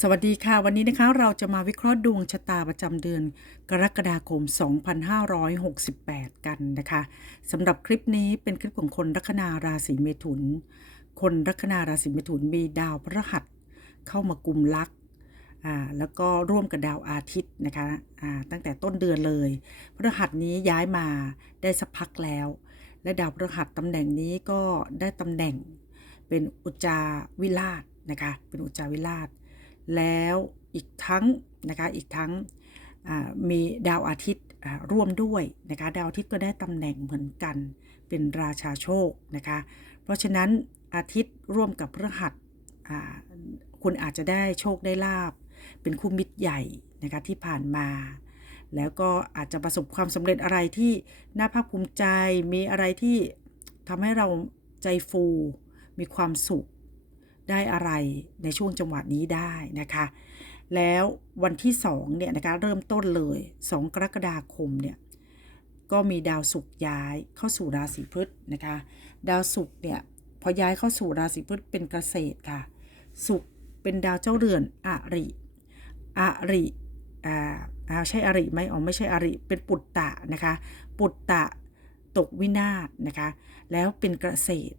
สวัสดีค่ะ วันนี้นะคะเราจะมาวิเคราะห์ดวงชะตาประจำเดือน กรกฎาคม 2568 กันนะคะสำหรับคลิปนี้เป็นคลิปของคนลัคนาราศีเมถุน คนลัคนาราศีเมถุนมีดาวพฤหัสเข้ามากุมลักอ่าแล้วก็ร่วมกับดาวอาทิตย์นะคะอ่าตั้งแต่ต้นเดือนเลยพฤหัสนี้ย้ายมาได้สักพักแล้ว และดาวพฤหัสตำแหน่งนี้ก็ได้ตำแหน่งเป็นอุจจาวิราชนะคะเป็นอุจจาวิราช แล้วอีกทั้งนะคะอีกทั้งมีดาวอาทิตย์ร่วมด้วยนะคะดาวอาทิตย์ก็ได้ตำแหน่งเหมือนกันเป็นราชาโชคนะคะเพราะฉะนั้นอาทิตย์ร่วมกับพฤหัสคุณอาจจะได้โชคได้ลาบ เป็นคู่มิตรใหญ่นะคะที่ผ่านมา แล้วก็อาจจะประสบความสำเร็จอะไรที่น่าภาคภูมิใจมีอะไรที่ทำให้เราใจฟูมีความสุข ได้อะไรในช่วงจังหวะนี้ได้นะคะ แล้ววันที่2เนี่ยนะคะเริ่มต้นเลย 2 กรกฎาคมเนี่ยก็มีดาวศุกร์ย้ายเข้าสู่ราศีพฤษนะคะ ดาวศุกร์เนี่ยพอย้ายเข้าสู่ราศีพฤษเป็นเกษตรค่ะศุกร์เป็นดาวเจ้าเรือนอริอริอ่าอาใช่อริไหมอ๋อไม่ใช่อริเป็นปุตตะนะคะ ปุตตะตกวินาศนะคะ แล้วเป็นเกษตร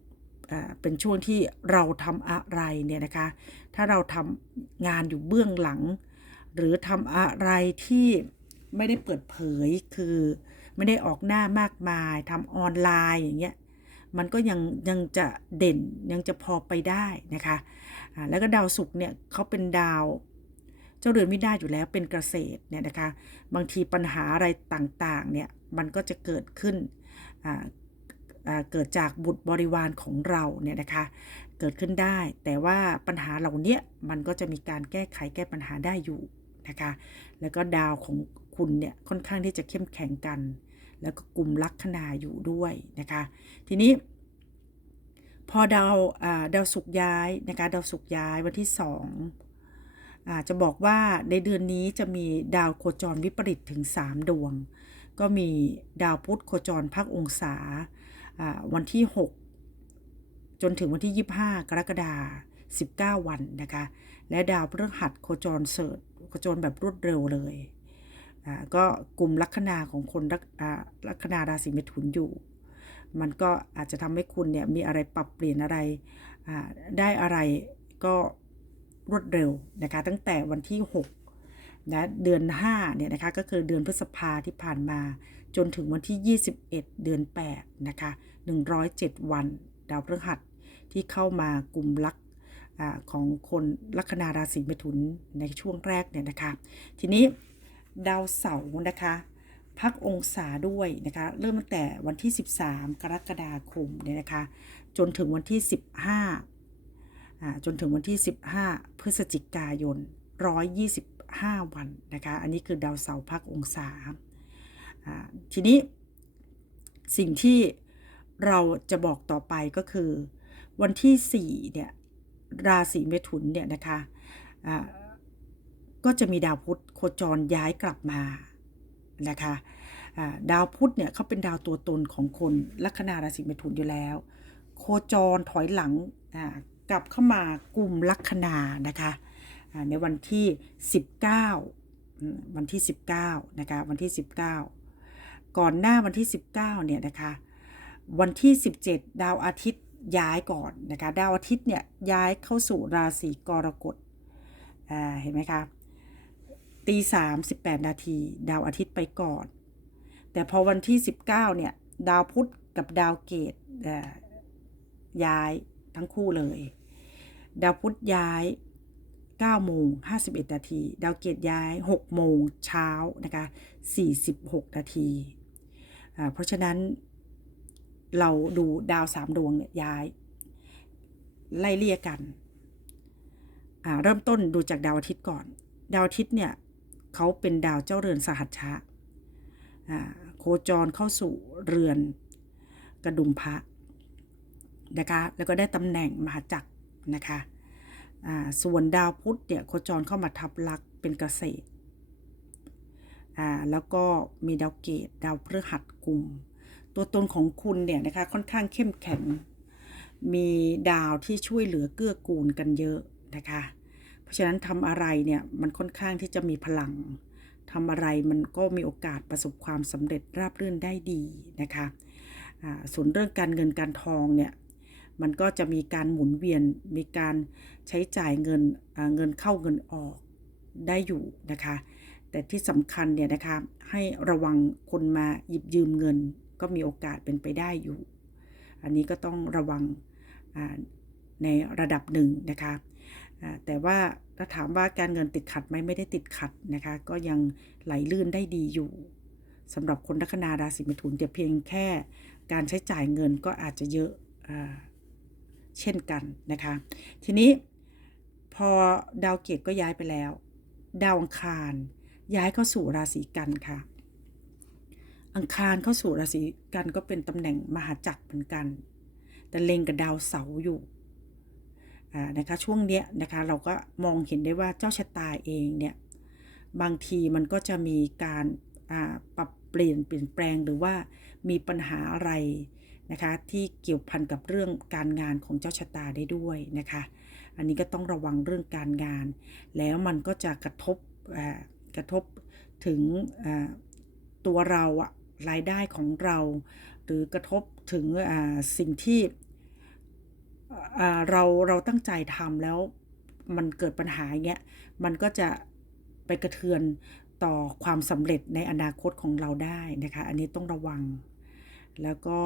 เป็นช่วงที่เราทำอะไรเนี่ยนะคะ ถ้าเราทำงานอยู่เบื้องหลัง หรือทำอะไรที่ไม่ได้เปิดเผยคือไม่ได้ออกหน้ามากมายทำออนไลน์อย่างเงี้ยมันก็ยังยังจะเด่นยังจะพอไปได้นะคะอ่าแล้วก็ดาวศุกร์เนี่ยเขาเป็นดาว เจ้าเรือนไม่ได้อยู่แล้วเป็นเกษตรเนี่ยนะคะ บางทีปัญหาอะไรต่างๆเนี่ยมันก็จะเกิดขึ้น เกิดจากบุตรบริวารของเราเนี่ยนะคะเกิดขึ้นได้ แต่ว่าปัญหาเหล่านี้มันก็จะมีการแก้ไขแก้ปัญหาได้อยู่นะคะแล้วก็ดาวของคุณเนี่ยค่อนข้างที่จะเข้มแข็งกัน แล้วก็กลุ่มลัคนาอยู่ด้วยนะคะทีนี้พอดาวดาวศุกย้ายนะคะดาวศุกย้ายวันที่สองอาจะบอกว่าในเดือนนี้จะมีดาวโคจรวิปริตถึง 3 ดวง ก็มีดาวพุธโคจรพักองศา วันที่ 6 จนถึงวันที่ 25 กรกฎาคม19 วันนะคะ และดาวพฤหัสโคจรเสริฐโคจรแบบรวดเร็วเลยก็กลุ่มลัคนาของคนลัคนาราศีเมถุนอยู่ มันก็อาจจะทำให้คุณเนี่ยมีอะไรปรับเปลี่ยนอะไรได้อะไรก็รวดเร็วนะคะตั้งแต่วันที่6นะเดือน5เนี่ยนะคะก็คือเดือนพฤษภาที่ผ่านมา จนถึงวันที่ 21 เดือน 8 นะคะ 107 วัน ดาวพฤหัสที่เข้ามากลุ่มลักอของคนลัคนาราศีเมถุนในช่วงแรกเนี่ยนะคะ ทีนี้ดาวเสาร์นะคะพักองศาด้วยนะคะ เริ่มตั้งแต่วันที่ 13 กรกฎาคมเนี่ยนะคะ จนถึงวันที่ 15อ่าจนถึงวันที่ 15 พฤศจิกายน 125 วันนะคะ อันนี้คือดาวเสาร์พักองศา ทีนี้สิ่งที่เราจะบอกต่อไปก็คือ วันที่4เนี่ยราศีเมถุนเนี่ยนะคะอ่าก็จะมีดาวพุธโคจรย้ายกลับมานะคะอ่าดาวพุธเนี่ยเขาเป็นดาวตัวตนของคนลัคนาราศีเมถุนอยู่แล้ว โคจรถอยหลังกลับเข้ามากลุ่มลัคนานะคะในวันที่ 19 วันที่ 19นะคะวันที่ 19 ก่อนหน้าวันที่ 19เนี่ยนะคะ วันที่ 17 ดาวอาทิตย์ย้ายก่อนนะคะ ดาวอาทิตย์เนี่ยย้ายเข้าสู่ราศีกรกฎเห็นไหมคะตีสามสิบแปดนาที ดาวอาทิตย์ไปก่อน แต่พอวันที่ 19เนี่ยดาวพุธกับดาวเกตย้ายทั้งคู่เลย ดาวพุธย้าย9โมง51 นาที ดาวเกตย้าย 6 โมงเช้านะคะ 46 นาที เพราะฉะนั้นเราดูดาว3ดวงเนี่ยย้าย ไล่เลี่ยกัน เริ่มต้นดูจากดาวอาทิตย์ก่อน ดาวอาทิตย์เนี่ยเขาเป็นดาวเจ้าเรือนสหัชชะโคจรเข้าสู่เรือนกระดุมพระนะคะแล้วก็ได้ตำแหน่งมหาจักรนะคะส่วนดาวพุธเนี่ยโคจรเข้ามาทับลักเป็นเกษตร อ่าแล้วก็มีดาวเกตดาวพฤหัสกลุ่ม ตัวตนของคุณเนี่ยนะคะค่อนข้างเข้มแข็ง มีดาวที่ช่วยเหลือเกื้อกูลกันเยอะนะคะ เพราะฉะนั้นทำอะไรเนี่ยมันค่อนข้างที่จะมีพลังทำอะไรมันก็มีโอกาสประสบความสำเร็จราบรื่นได้ดีนะคะอ่าส่วนเรื่องการเงินการทองเนี่ยมันก็จะมีการหมุนเวียนมีการใช้จ่ายเงินเงินเข้าเงินออกได้อยู่นะคะ แต่ที่สำคัญเนี่ยนะคะให้ระวังคนมาหยิบยืมเงิน ก็มีโอกาสเป็นไปได้อยู่ อันนี้ก็ต้องระวังในระดับหนึ่งนะคะแต่ว่าถ้าถามว่าการเงินติดขัดไหมไม่ได้ติดขัดนะคะก็ยังไหลลื่นได้ดีอยู่สำหรับคนลัคนาราศีมิถุนแต่เพียงแค่การใช้จ่ายเงินก็อาจจะเยอะอ่าเช่นกันนะคะ ทีนี้พอดาวเกตก็ย้ายไปแล้ว ดาวอังคาร ย้ายเข้าสู่ราศีกันค่ะ อังคารเข้าสู่ราศีกันก็เป็นตำแหน่งมหาจักรเหมือนกัน แต่เล็งกับดาวเสาร์อยู่อ่านะคะช่วงเนี้ยนะคะเราก็มองเห็นได้ว่าเจ้าชะตาเองเนี่ยบางทีมันก็จะมีการอ่าปรับเปลี่ยนเปลี่ยนแปลงหรือว่ามีปัญหาอะไรนะคะที่เกี่ยวพันกับเรื่องการงานของเจ้าชะตาได้ด้วยนะคะ อันนี้ก็ต้องระวังเรื่องการงาน แล้วมันก็จะกระทบอ่า กระทบถึงตัวเราอะรายได้ของเรา หรือกระทบถึงสิ่งที่เราเราตั้งใจทำแล้วมันเกิดปัญหาเงี้ยมันก็จะไปกระเทือนต่อความสำเร็จในอนาคตของเราได้นะคะ อันนี้ต้องระวัง แล้วก็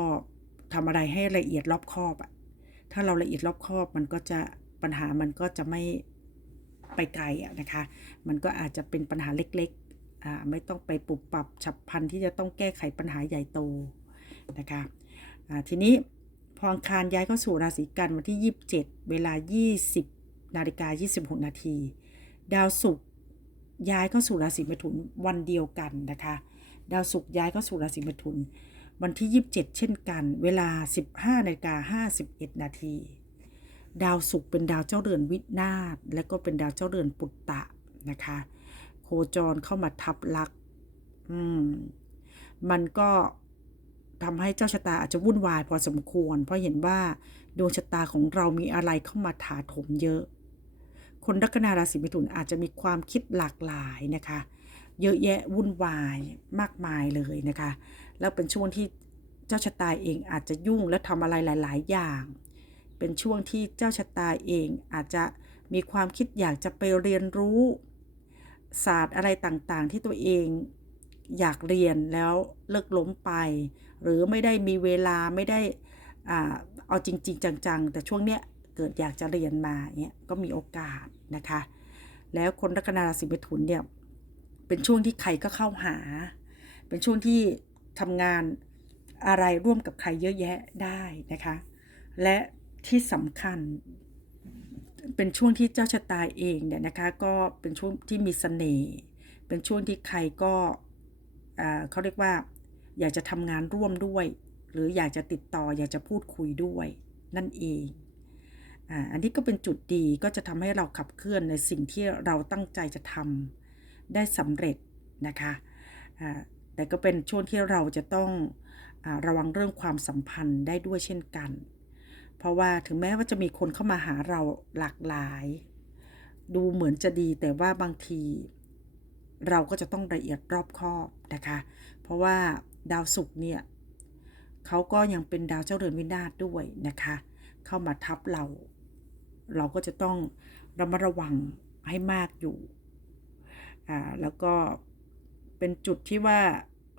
ทำอะไรให้ละเอียดรอบคอบอะถ้าเราละเอียดรอบคอบมันก็จะปัญหามันก็จะไม่ ไปไกลอะนะคะ มันก็อาจจะเป็นปัญหาเล็กๆอ่าไม่ต้องไปปรับปรับฉับพลันที่จะต้องแก้ไขปัญหาใหญ่โตนะคะอ่าทีนี้พออังคารย้ายเข้าสู่ราศีกันวันที่ 27 เวลา 20นาฬิกา26 นาที ดาวศุกร์ย้ายเข้าสู่ราศีเมถุนวันเดียวกันนะคะ ดาวศุกร์ย้ายเข้าสู่ราศีเมถุน วันที่ 27 เช่นกัน เวลา 15นาฬิกา51 นาที ดาวศุกร์เป็นดาวเจ้าเรือนวินาศและก็เป็นดาวเจ้าเรือนปุตตะนะคะ โคจรเข้ามาทับลักอืมมันก็ทำให้เจ้าชะตาอาจจะวุ่นวายพอสมควร เพราะเห็นว่าดวงชะตาของเรามีอะไรเข้ามาถาถมเยอะ คนลัคนาราศีมิถุนอาจจะมีความคิดหลากหลายนะคะ เยอะแยะวุ่นวายมากมายเลยนะคะ แล้วเป็นช่วงที่เจ้าชะตาเองอาจจะยุ่งและทำอะไรหลาย ๆ อย่าง เป็นช่วงที่เจ้าชะตาเองอาจจะมีความคิดอยากจะไปเรียนรู้ศาสตร์อะไรต่างๆ ที่ตัวเองอยากเรียนแล้วเลิกล้มไป หรือไม่ได้มีเวลาไม่ได้อ่าเอาจริง ๆ จัง ๆ แต่ช่วงเนี้ยเกิดอยากจะเรียนมาเนี้ยก็มีโอกาสนะคะ แล้วคนลัคนาราศีมิถุนเนี่ยเป็นช่วงที่ใครก็เข้าหา เป็นช่วงที่ทำงานอะไรร่วมกับใครเยอะแยะได้นะคะ และ ที่สำคัญ เป็นช่วงที่เจ้าชะตาเองเนี่ยนะคะก็เป็นช่วงที่มีเสน่ห์เป็นช่วงที่ใครก็เขาเรียกว่า อยากจะทำงานร่วมด้วย หรืออยากจะติดต่ออยากจะพูดคุยด้วยนั่นเองอันนี้ก็เป็นจุดดีก็จะทำให้เราขับเคลื่อนในสิ่งที่เราตั้งใจจะทำได้สำเร็จนะคะแต่ก็เป็นช่วงที่เราจะต้องอระวังเรื่องความสัมพันธ์ได้ด้วยเช่นกัน เพราะว่าถึงแม้ว่าจะมีคนเข้ามาหาเราหลากหลาย ดูเหมือนจะดีแต่ว่าบางที เราก็จะต้องละเอียดรอบคอบนะคะ เพราะว่าดาวศุกร์เนี่ยเขาก็ยังเป็นดาวเจ้าเรือนวินาศด้วยนะคะ เข้ามาทับเรา เราก็จะต้องระมัดระวังให้มากอยู่อ่าแล้วก็เป็นจุดที่ว่า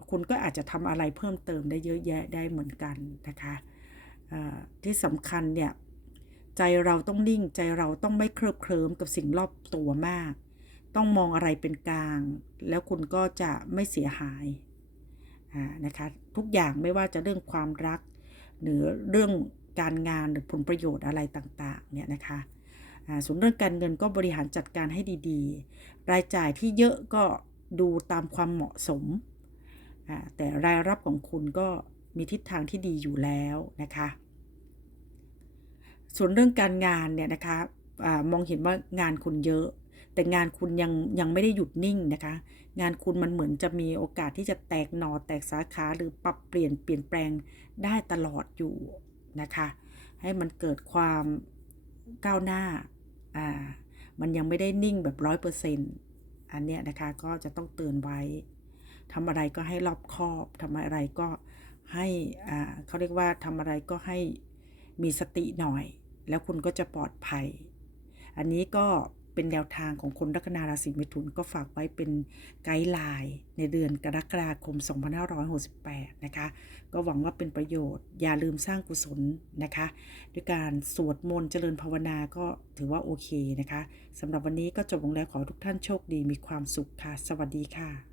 คุณก็อาจจะทำอะไรเพิ่มเติมได้เยอะแยะได้เหมือนกันนะคะ ที่สำคัญเนี่ยใจเราต้องนิ่งใจเราต้องไม่เคลิบเคลิ้มกับสิ่งรอบตัวมาก ต้องมองอะไรเป็นกลาง แล้วคุณก็จะไม่เสียหายานะคะทุกอย่างไม่ว่าจะเรื่องความรัก หรือเรื่องการงานหรือผลประโยชน์อะไรต่างๆเนี่ยนะคะส่วนเรื่องการเงินก็บริหารจัดการให้ดีๆ รายจ่ายที่เยอะก็ดูตามความเหมาะสม แต่รายรับของคุณก็ มีทิศทางที่ดีอยู่แล้วนะคะ ส่วนเรื่องการงานเนี่ยนะคะอามองเห็นว่างานคุณเยอะ แต่งานคุณยังยังไม่ได้หยุดนิ่งนะคะ งานคุณมันเหมือนจะมีโอกาสที่จะแตกหนอแตกสาขาหรือปรับเปลี่ยนเปลี่ยนแปลงได้ตลอดอยู่นะคะ ให้มันเกิดความก้าวหน้าอ่ามันยังไม่ได้นิ่งแบบร้อยเปอร์เซ็นต์อันเนี้ยนะคะก็จะต้องเตือนไว้ทำอะไรก็ให้รอบคอบทำอะไรก็ ให้อ่าเขาเรียกว่าทำอะไรก็ให้มีสติหน่อย แล้วคุณก็จะปลอดภัย อันนี้ก็เป็นแนวทางของคนลัคนาราศีเมถุนก็ฝากไว้เป็นไกด์ไลน์ในเดือนกรกฎาคม 2568 นะคะ ก็หวังว่าเป็นประโยชน์ อย่าลืมสร้างกุศลนะคะ ด้วยการสวดมนต์เจริญภาวนาก็ถือว่าโอเคนะคะสำหรับวันนี้ก็จบลงแล้วขอทุกท่านโชคดีมีความสุขค่ะ สวัสดีค่ะ